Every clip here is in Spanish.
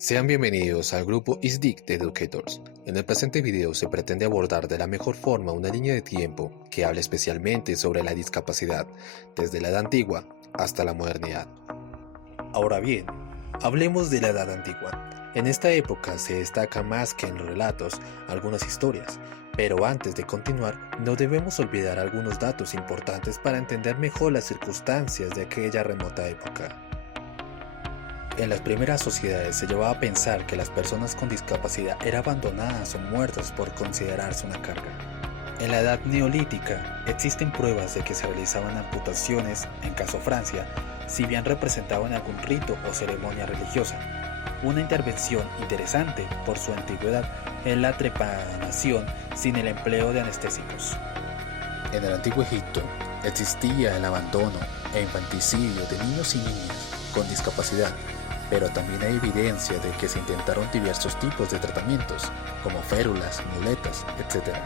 Sean bienvenidos al grupo ISDIC de Educators. En el presente video se pretende abordar de la mejor forma una línea de tiempo que habla especialmente sobre la discapacidad, desde la Edad Antigua hasta la modernidad. Ahora bien, hablemos de la Edad Antigua. En esta época se destaca más que en los relatos algunas historias, pero antes de continuar no debemos olvidar algunos datos importantes para entender mejor las circunstancias de aquella remota época. En las primeras sociedades se llevaba a pensar que las personas con discapacidad eran abandonadas o muertas por considerarse una carga. En la edad neolítica existen pruebas de que se realizaban amputaciones, en caso Francia, si bien representaban algún rito o ceremonia religiosa. Una intervención interesante por su antigüedad es la trepanación sin el empleo de anestésicos. En el antiguo Egipto existía el abandono e infanticidio de niños y niñas con discapacidad, pero también hay evidencia de que se intentaron diversos tipos de tratamientos, como férulas, muletas, etc.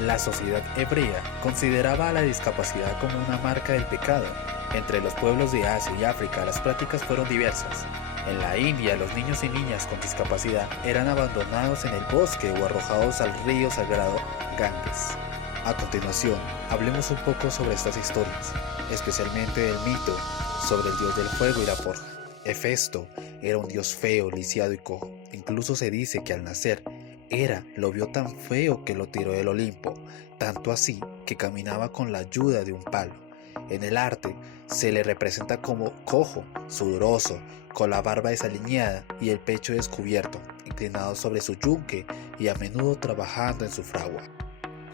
La sociedad hebrea consideraba a la discapacidad como una marca del pecado. Entre los pueblos de Asia y África las prácticas fueron diversas. En la India, los niños y niñas con discapacidad eran abandonados en el bosque o arrojados al río sagrado Ganges. A continuación, hablemos un poco sobre estas historias, especialmente del mito sobre el dios del fuego y la forja. Hefesto era un dios feo, lisiado y cojo. Incluso se dice que al nacer, Hera lo vio tan feo que lo tiró del Olimpo, tanto así que caminaba con la ayuda de un palo. En el arte se le representa como cojo, sudoroso, con la barba desaliñada y el pecho descubierto, inclinado sobre su yunque y a menudo trabajando en su fragua.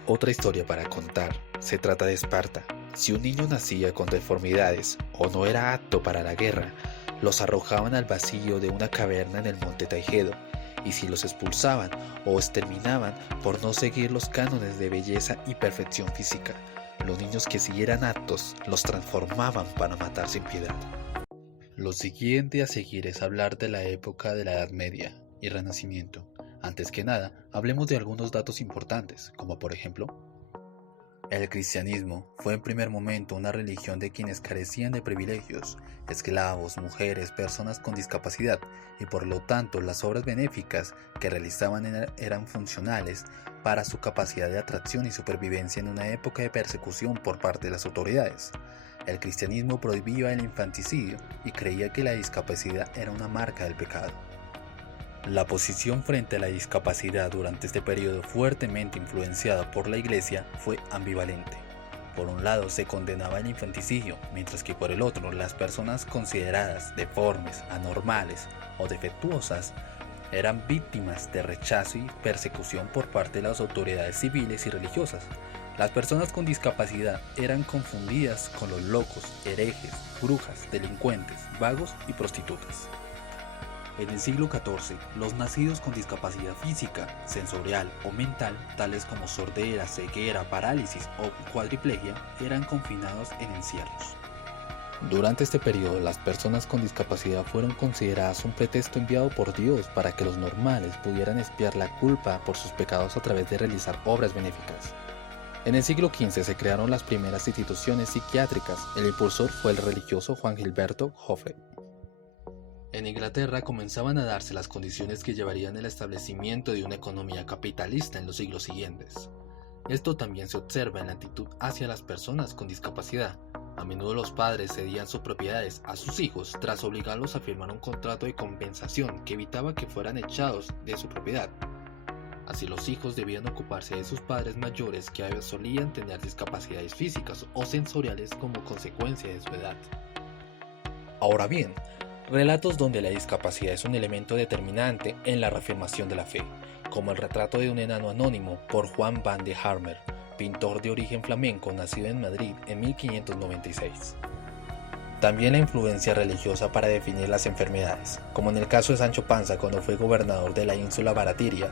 Otra historia para contar se trata de Esparta. Si un niño nacía con deformidades o no era apto para la guerra, los arrojaban al vacío de una caverna en el monte Taygedo, y si los expulsaban o exterminaban por no seguir los cánones de belleza y perfección física, los niños que sí eran aptos los transformaban para matar sin piedad. Lo siguiente a seguir es hablar de la época de la Edad Media y Renacimiento. Antes que nada, hablemos de algunos datos importantes, como por ejemplo, el cristianismo fue en primer momento una religión de quienes carecían de privilegios, esclavos, mujeres, personas con discapacidad, y por lo tanto las obras benéficas que realizaban eran funcionales para su capacidad de atracción y supervivencia en una época de persecución por parte de las autoridades. El cristianismo prohibía el infanticidio y creía que la discapacidad era una marca del pecado. La posición frente a la discapacidad durante este periodo, fuertemente influenciada por la Iglesia, fue ambivalente. Por un lado se condenaba el infanticidio, mientras que por el otro las personas consideradas deformes, anormales o defectuosas eran víctimas de rechazo y persecución por parte de las autoridades civiles y religiosas. Las personas con discapacidad eran confundidas con los locos, herejes, brujas, delincuentes, vagos y prostitutas. En el siglo XIV, los nacidos con discapacidad física, sensorial o mental, tales como sordera, ceguera, parálisis o cuadriplegia, eran confinados en encierros. Durante este periodo, las personas con discapacidad fueron consideradas un pretexto enviado por Dios para que los normales pudieran expiar la culpa por sus pecados a través de realizar obras benéficas. En el siglo XV se crearon las primeras instituciones psiquiátricas. El impulsor fue el religioso Juan Gilberto Joffre. En Inglaterra comenzaban a darse las condiciones que llevarían al establecimiento de una economía capitalista en los siglos siguientes. Esto también se observa en la actitud hacia las personas con discapacidad. A menudo los padres cedían sus propiedades a sus hijos tras obligarlos a firmar un contrato de compensación que evitaba que fueran echados de su propiedad. Así los hijos debían ocuparse de sus padres mayores que a veces solían tener discapacidades físicas o sensoriales como consecuencia de su edad. Ahora bien, relatos donde la discapacidad es un elemento determinante en la reafirmación de la fe, como el retrato de un enano anónimo por Juan van de Harmer, pintor de origen flamenco nacido en Madrid en 1596. También la influencia religiosa para definir las enfermedades, como en el caso de Sancho Panza cuando fue gobernador de la ínsula Baratiria.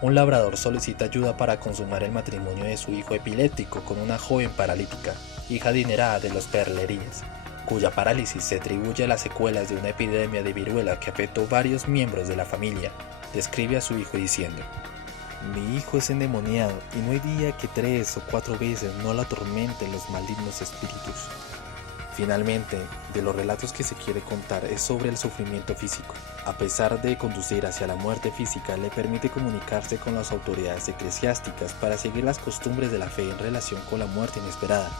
Un labrador solicita ayuda para consumar el matrimonio de su hijo epiléptico con una joven paralítica, hija adinerada de los Perleríes, cuya parálisis se atribuye a las secuelas de una epidemia de viruela que afectó varios miembros de la familia. Describe a su hijo diciendo: «Mi hijo es endemoniado y no hay día que 3 o 4 veces no lo atormenten los malignos espíritus». Finalmente, de los relatos que se quiere contar es sobre el sufrimiento físico. A pesar de conducir hacia la muerte física, le permite comunicarse con las autoridades eclesiásticas para seguir las costumbres de la fe en relación con la muerte inesperada.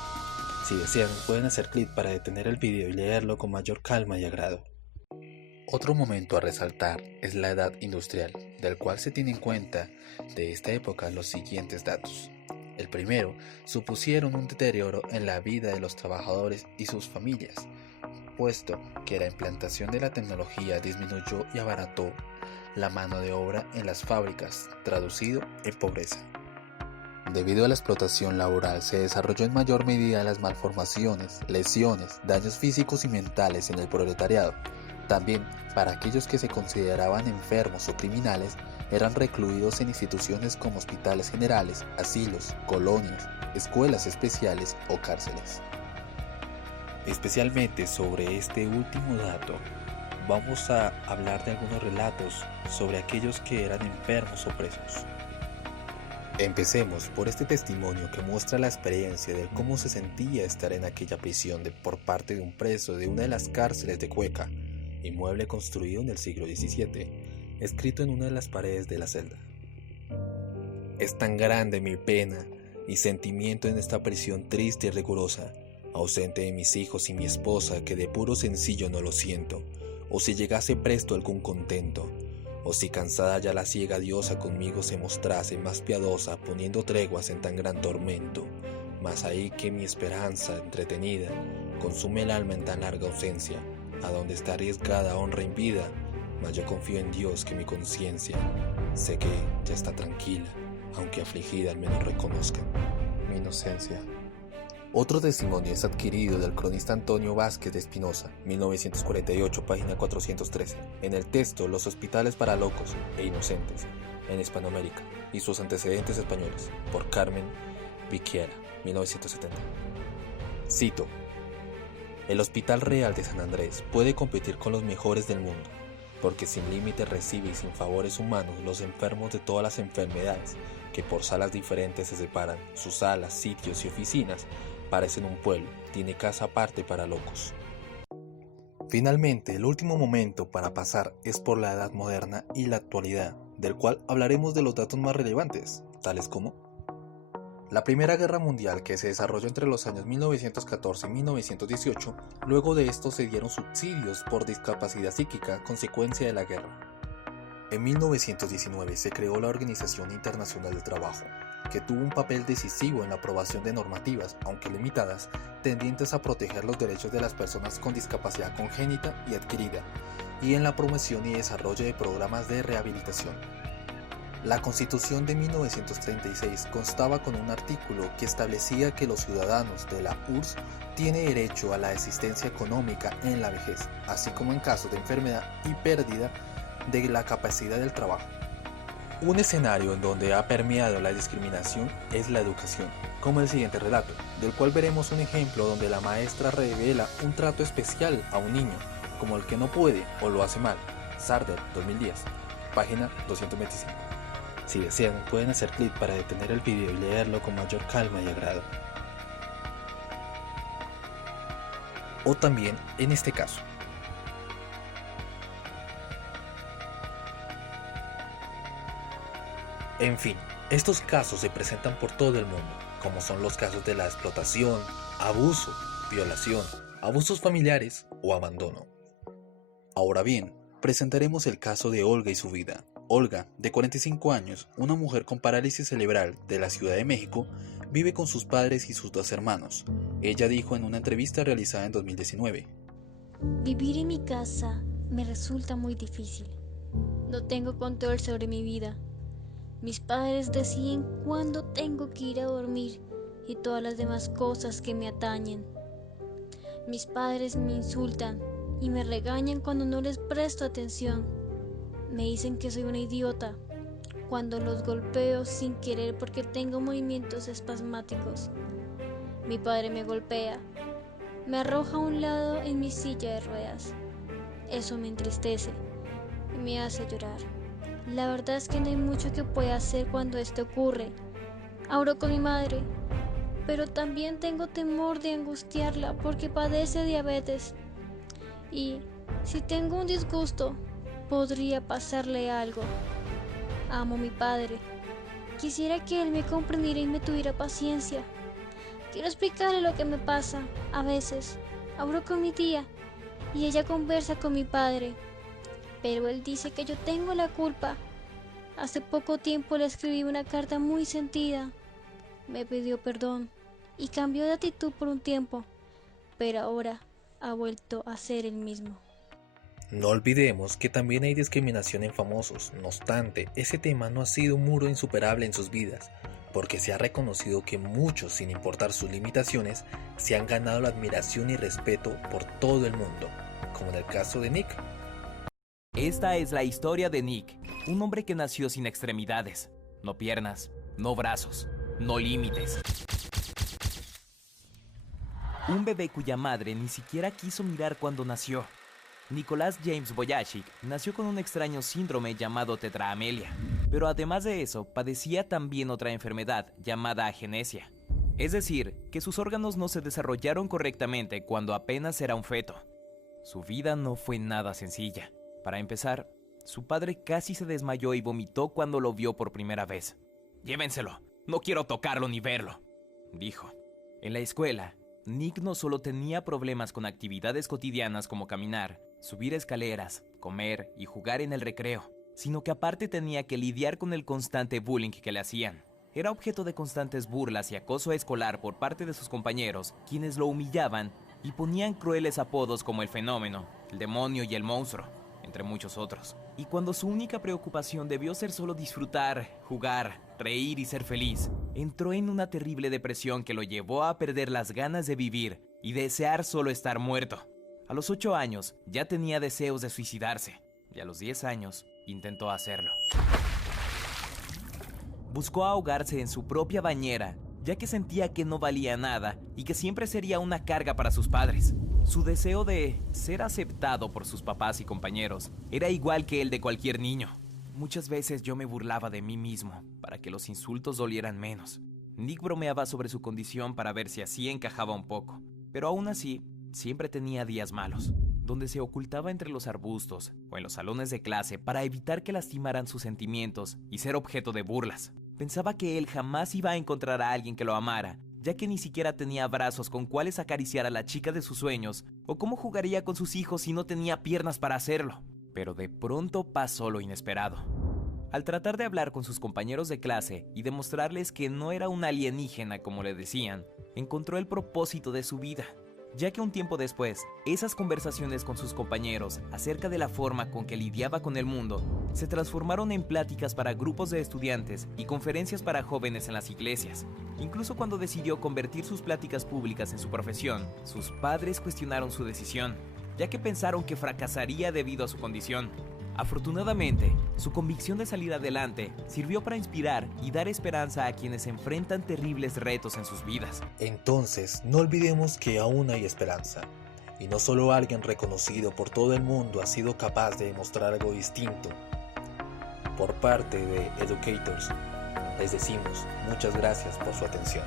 Si desean, pueden hacer clic para detener el video y leerlo con mayor calma y agrado. Otro momento a resaltar es la edad industrial, del cual se tiene en cuenta de esta época los siguientes datos. El primero, supusieron un deterioro en la vida de los trabajadores y sus familias, puesto que la implantación de la tecnología disminuyó y abarató la mano de obra en las fábricas, traducido en pobreza. Debido a la explotación laboral se desarrolló en mayor medida las malformaciones, lesiones, daños físicos y mentales en el proletariado. También, para aquellos que se consideraban enfermos o criminales, eran recluidos en instituciones como hospitales generales, asilos, colonias, escuelas especiales o cárceles. Especialmente sobre este último dato, vamos a hablar de algunos relatos sobre aquellos que eran enfermos o presos. Empecemos por este testimonio que muestra la experiencia de cómo se sentía estar en aquella prisión por parte de un preso de una de las cárceles de Cueca, inmueble construido en el siglo XVII, escrito en una de las paredes de la celda. Es tan grande mi pena y sentimiento en esta prisión triste y rigurosa, ausente de mis hijos y mi esposa, que de puro sencillo no lo siento, o si llegase presto algún contento, o si cansada ya la ciega diosa conmigo se mostrase más piadosa, poniendo treguas en tan gran tormento, mas ahí que mi esperanza entretenida consume el alma en tan larga ausencia, a donde está arriesgada honra en vida, mas yo confío en Dios que mi conciencia sé que ya está tranquila, aunque afligida al menos reconozca mi inocencia. Otro testimonio es adquirido del cronista Antonio Vázquez de Espinosa, 1948, página 413, en el texto Los hospitales para locos e inocentes en Hispanoamérica y sus antecedentes españoles, por Carmen Viquiera, 1970. Cito: el Hospital Real de San Andrés puede competir con los mejores del mundo, porque sin límites recibe y sin favores humanos los enfermos de todas las enfermedades, que por salas diferentes se separan, sus salas, sitios y oficinas parecen un pueblo, tiene casa aparte para locos. Finalmente, el último momento para pasar es por la edad moderna y la actualidad, del cual hablaremos de los datos más relevantes, tales como la Primera Guerra Mundial, que se desarrolló entre los años 1914 y 1918, luego de esto se dieron subsidios por discapacidad psíquica a consecuencia de la guerra. En 1919 se creó la Organización Internacional del Trabajo, que tuvo un papel decisivo en la aprobación de normativas, aunque limitadas, tendientes a proteger los derechos de las personas con discapacidad congénita y adquirida, y en la promoción y desarrollo de programas de rehabilitación. La Constitución de 1936 constaba con un artículo que establecía que los ciudadanos de la URSS tienen derecho a la asistencia económica en la vejez, así como en caso de enfermedad y pérdida de la capacidad del trabajo. Un escenario en donde ha permeado la discriminación es la educación, como el siguiente relato, del cual veremos un ejemplo donde la maestra revela un trato especial a un niño, como el que no puede o lo hace mal. Sarder, 2010, página 225. Si desean, pueden hacer clic para detener el video y leerlo con mayor calma y agrado. O también, en este caso, en fin, estos casos se presentan por todo el mundo, como son los casos de la explotación, abuso, violación, abusos familiares o abandono. Ahora bien, presentaremos el caso de Olga y su vida. Olga, de 45 años, una mujer con parálisis cerebral de la Ciudad de México, vive con sus padres y sus 2 hermanos. Ella dijo en una entrevista realizada en 2019: vivir en mi casa me resulta muy difícil. No tengo control sobre mi vida. Mis padres deciden cuándo tengo que ir a dormir y todas las demás cosas que me atañen. Mis padres me insultan y me regañan cuando no les presto atención. Me dicen que soy una idiota cuando los golpeo sin querer porque tengo movimientos espasmáticos. Mi padre me golpea, me arroja a un lado en mi silla de ruedas. Eso me entristece y me hace llorar. La verdad es que no hay mucho que pueda hacer cuando esto ocurre. Hablo con mi madre, pero también tengo temor de angustiarla porque padece diabetes. Y si tengo un disgusto, podría pasarle algo. Amo a mi padre. Quisiera que él me comprendiera y me tuviera paciencia. Quiero explicarle lo que me pasa. A veces hablo con mi tía y ella conversa con mi padre, pero él dice que yo tengo la culpa. Hace poco tiempo le escribí una carta muy sentida. Me pidió perdón y cambió de actitud por un tiempo, pero ahora ha vuelto a ser el mismo. No olvidemos que también hay discriminación en famosos. No obstante, ese tema no ha sido un muro insuperable en sus vidas, porque se ha reconocido que muchos, sin importar sus limitaciones, se han ganado la admiración y respeto por todo el mundo, como en el caso de Nick. Esta es la historia de Nick, un hombre que nació sin extremidades, no piernas, no brazos, no límites. Un bebé cuya madre ni siquiera quiso mirar cuando nació. Nicolás James Boyachic nació con un extraño síndrome llamado tetraamelia, pero además de eso padecía también otra enfermedad llamada agenesia. Es decir, que sus órganos no se desarrollaron correctamente cuando apenas era un feto. Su vida no fue nada sencilla. Para empezar, su padre casi se desmayó y vomitó cuando lo vio por primera vez. «Llévenselo, no quiero tocarlo ni verlo», dijo. En la escuela, Nick no solo tenía problemas con actividades cotidianas como caminar, subir escaleras, comer y jugar en el recreo, sino que aparte tenía que lidiar con el constante bullying que le hacían. Era objeto de constantes burlas y acoso escolar por parte de sus compañeros, quienes lo humillaban y ponían crueles apodos como el fenómeno, el demonio y el monstruo, entre muchos otros. Y cuando su única preocupación debió ser solo disfrutar, jugar, reír y ser feliz, entró en una terrible depresión que lo llevó a perder las ganas de vivir y desear solo estar muerto. A los 8 años ya tenía deseos de suicidarse y a los 10 años intentó hacerlo. Buscó ahogarse en su propia bañera, ya que sentía que no valía nada y que siempre sería una carga para sus padres. Su deseo de ser aceptado por sus papás y compañeros era igual que el de cualquier niño. Muchas veces yo me burlaba de mí mismo para que los insultos dolieran menos. Nick bromeaba sobre su condición para ver si así encajaba un poco, pero aún así siempre tenía días malos, donde se ocultaba entre los arbustos o en los salones de clase para evitar que lastimaran sus sentimientos y ser objeto de burlas. Pensaba que él jamás iba a encontrar a alguien que lo amara, ya que ni siquiera tenía brazos con cuales acariciar a la chica de sus sueños, o cómo jugaría con sus hijos si no tenía piernas para hacerlo. Pero de pronto pasó lo inesperado. Al tratar de hablar con sus compañeros de clase y demostrarles que no era un alienígena como le decían, encontró el propósito de su vida, ya que un tiempo después, esas conversaciones con sus compañeros acerca de la forma con que lidiaba con el mundo se transformaron en pláticas para grupos de estudiantes y conferencias para jóvenes en las iglesias. Incluso cuando decidió convertir sus pláticas públicas en su profesión, sus padres cuestionaron su decisión, ya que pensaron que fracasaría debido a su condición. Afortunadamente, su convicción de salir adelante sirvió para inspirar y dar esperanza a quienes enfrentan terribles retos en sus vidas. Entonces, no olvidemos que aún hay esperanza. Y no solo alguien reconocido por todo el mundo ha sido capaz de demostrar algo distinto. Por parte de Educators, les decimos muchas gracias por su atención.